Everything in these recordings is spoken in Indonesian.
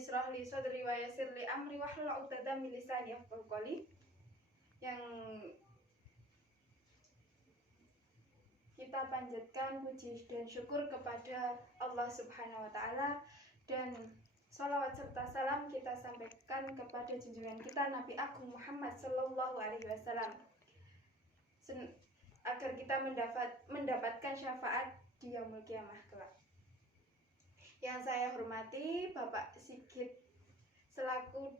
ishrah li sadri wa yassir li amri wahlul 'uqdatam min lisani yafqahu qawli. Yang kita panjatkan puji dan syukur kepada Allah Subhanahu wa taala, dan salawat serta salam kita sampaikan kepada junjungan kita Nabi Agung Muhammad sallallahu alaihi wasallam, agar kita mendapatkan syafaat di yaumul qiyamah kelak. Yang saya hormati Bapak Sigit selaku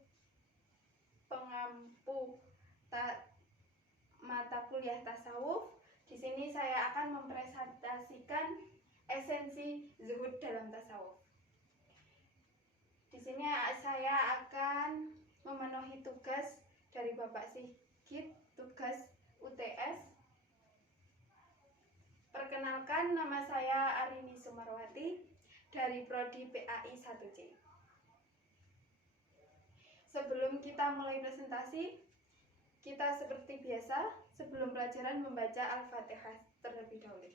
pengampu mata kuliah tasawuf. Di sini saya akan mempresentasikan esensi zuhud dalam tasawuf. Di sini saya akan memenuhi tugas dari Bapak Sigit, tugas UTS. Perkenalkan, nama saya Arini Sumarwati dari Prodi PAI 1C. Sebelum kita mulai presentasi, kita seperti biasa sebelum pelajaran membaca Al-Fatihah terlebih dahulu.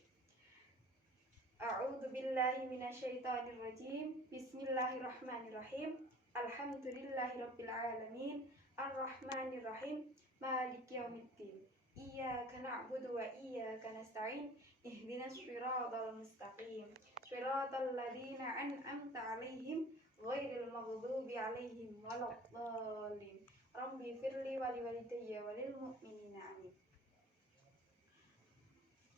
A'udzu billahi minasyaitonir rajim. Bismillahirrahmanirrahim. Alhamdulillahirabbil alamin. Arrahmanir rahim. Maliki yaumiddin. Iyyaka na'budu wa iyyaka nasta'in. Ihdinas shiratal mustaqim. Shiratal ladzina an'amta 'alaihim ghairil maghdubi 'alaihim waladdallin. Rabbi firli wali walidayya walil mu'minina amin.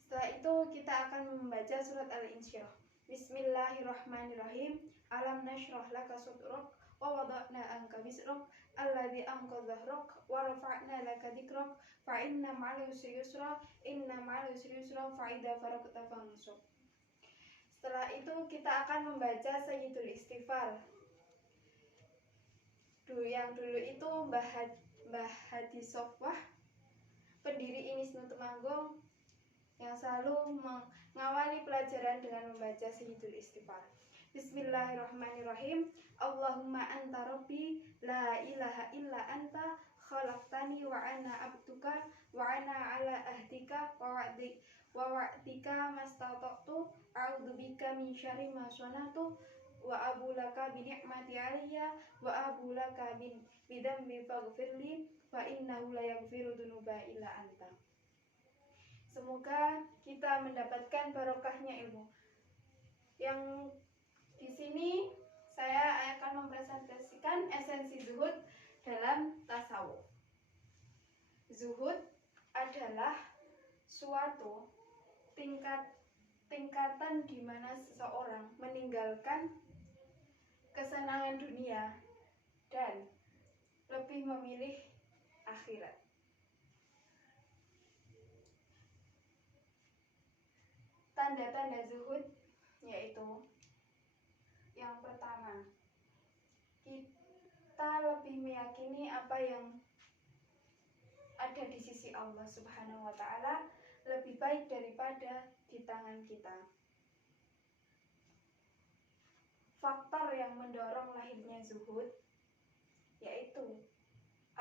Setelah itu kita akan membaca surat Al-Insyirah. Bismillahirrahmanirrahim. Alam nashrah laka sadrak wa wada'na anka wizrak alladzi anqadha dhahrak wa rafa'na laka dzikrak fa inna ma'al usri yusra inna ma'al usri yusra fa idza faragta fansab. Setelah itu kita akan membaca Sayyidul Istighfar. Yang dulu itu Mbah Hadi Sofwah, pendiri Inisnu Temanggung, yang selalu mengawali pelajaran dengan membaca Sayyidul Istighfar. Bismillahirrahmanirrahim. Allahumma anta rabbi la ilaha illa anta khalaqtani wa ana abduka wa ana ala ahdika wa wa'dika mastata'tu a'udzubika min syarri ma sanatu wa abu laka bi ni'mati 'alayya wa abu laka bi dzambi faghfirli fa innahu la yaghfiru dzunuba illa anta. Semoga kita mendapatkan barokahnya ilmu. Yang di sini saya akan mempresentasikan esensi zuhud dalam tasawuf. Zuhud adalah suatu tingkatan di mana seseorang meninggalkan kesenangan dunia dan lebih memilih akhirat. Tanda-tanda zuhud yaitu yang pertama, kita lebih meyakini apa yang ada di sisi Allah Subhanahu wa taala lebih baik daripada di tangan kita. Faktor yang mendorong lahirnya zuhud yaitu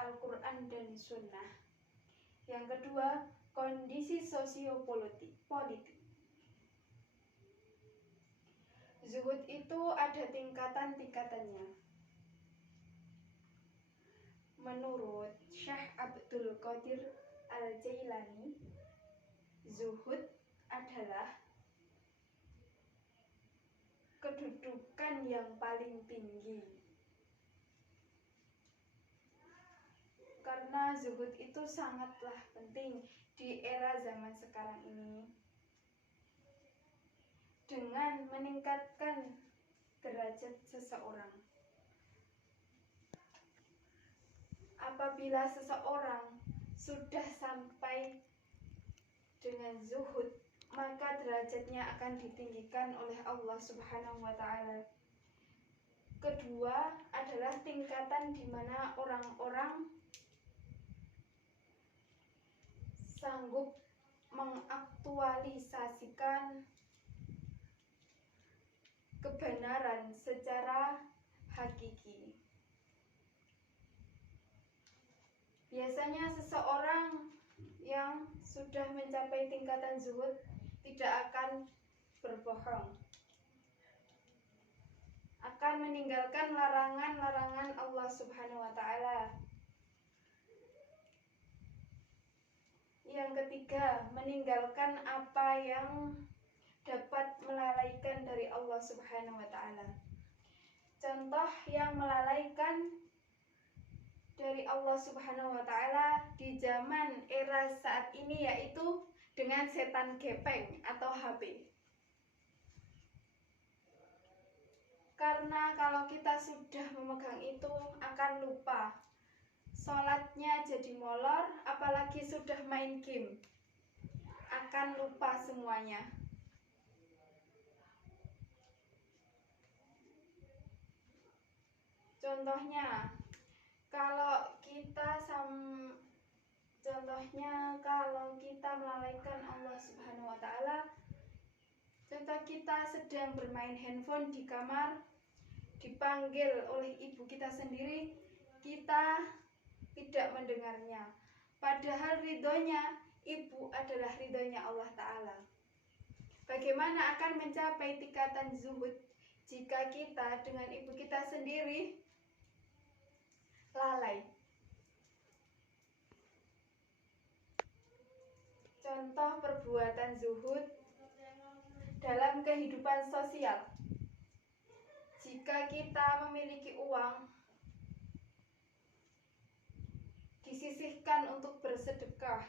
Al-Quran dan Sunnah. Yang kedua, kondisi sosiopolitik. Zuhud itu ada tingkatan-tingkatannya. Menurut Syekh Abdul Qadir Al-Jailani, zuhud adalah kedudukan yang paling tinggi. Karena zuhud itu sangatlah penting di era zaman sekarang ini, dengan meningkatkan derajat seseorang. Apabila seseorang sudah sampai dengan zuhud, maka derajatnya akan ditinggikan oleh Allah Subhanahu wa taala. Kedua adalah tingkatan di mana orang-orang sanggup mengaktualisasikan kebenaran secara hakiki. Biasanya seseorang yang sudah mencapai tingkatan zuhud tidak akan berbohong akan meninggalkan larangan-larangan Allah Subhanahu wa taala. Yang ketiga, meninggalkan apa yang dapat melalaikan dari Allah Subhanahu wa taala. Contoh yang melalaikan dari Allah Subhanahu wa taala di zaman era saat ini yaitu dengan setan gepeng atau HP. Karena kalau kita sudah memegang itu akan lupa. Sholatnya jadi molor, apalagi sudah main game. Akan lupa semuanya. Contohnya, kalau kita melalaikan Allah Subhanahu wa taala, contoh kita sedang bermain handphone di kamar, dipanggil oleh ibu kita sendiri, kita tidak mendengarnya. Padahal ridhonya ibu adalah ridhonya Allah Ta'ala. Bagaimana akan mencapai tingkatan zuhud jika kita dengan ibu kita sendiri lalai? Contoh perbuatan zuhud dalam kehidupan sosial. Jika kita memiliki uang, disisihkan untuk bersedekah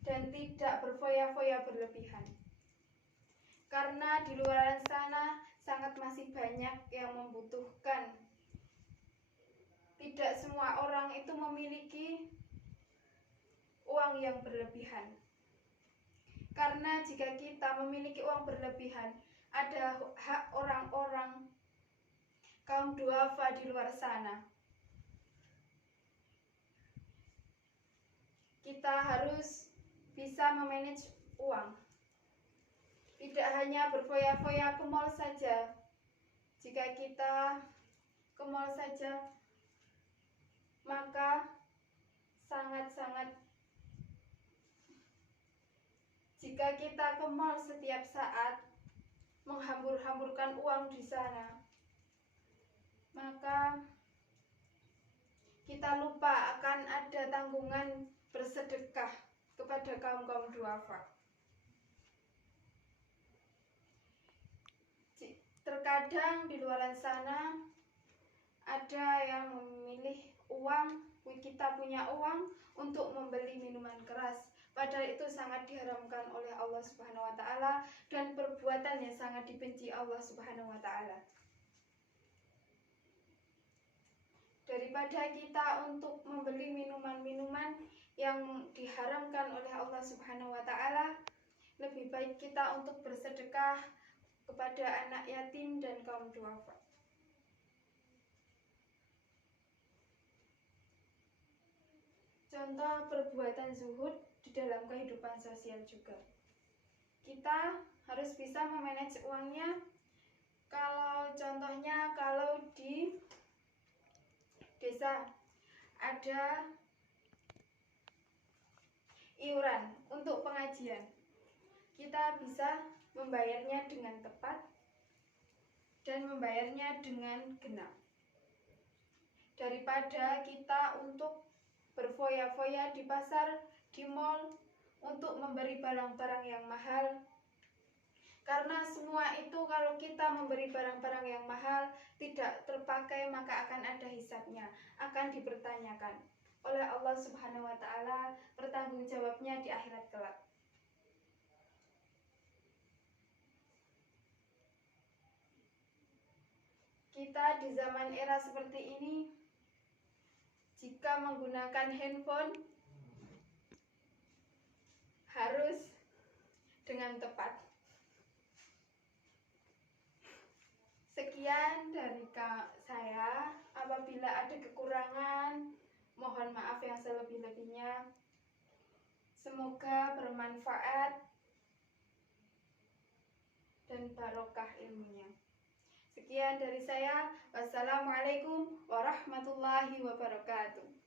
dan tidak berfoya-foya berlebihan. Karena di luar sana sangat masih banyak yang membutuhkan. Tidak semua orang itu memiliki uang yang berlebihan. Karena jika kita memiliki uang berlebihan, ada hak orang-orang kaum duafa di luar sana. Kita harus bisa memanage uang. Tidak hanya berfoya-foya ke mall saja. Jika kita ke mall saja, maka jika kita ke mall setiap saat menghambur-hamburkan uang di sana, maka kita lupa akan ada tanggungan bersedekah kepada kaum-kaum duafa. Terkadang di luar sana ada yang memilih uang, kita punya uang untuk membeli minuman keras, padahal itu sangat diharamkan oleh Allah Subhanahu wa taala dan perbuatan yang sangat dibenci Allah Subhanahu wa taala. Daripada kita untuk membeli minuman-minuman yang diharamkan oleh Allah Subhanahu wa taala, lebih baik kita untuk bersedekah kepada anak yatim dan kaum duafa. Contoh perbuatan zuhud di dalam kehidupan sosial juga. Kita harus bisa memanage uangnya. Kalau di desa ada iuran untuk pengajian, kita bisa membayarnya dengan tepat dan membayarnya dengan genap. Daripada kita untuk berfoya-foya di pasar, di mall, untuk memberi barang-barang yang mahal. Karena semua itu kalau kita memberi barang-barang yang mahal tidak terpakai, maka akan ada hisabnya, akan dipertanyakan oleh Allah Subhanahu wa taala, pertanggungjawabnya di akhirat kelak. Kita di zaman era seperti ini, jika menggunakan handphone harus dengan tepat. Sekian dari saya. Apabila ada kekurangan, mohon maaf yang selebih-lebihnya. Semoga bermanfaat dan barokah ilmunya. Sekian dari saya. Wassalamualaikum warahmatullahi wabarakatuh.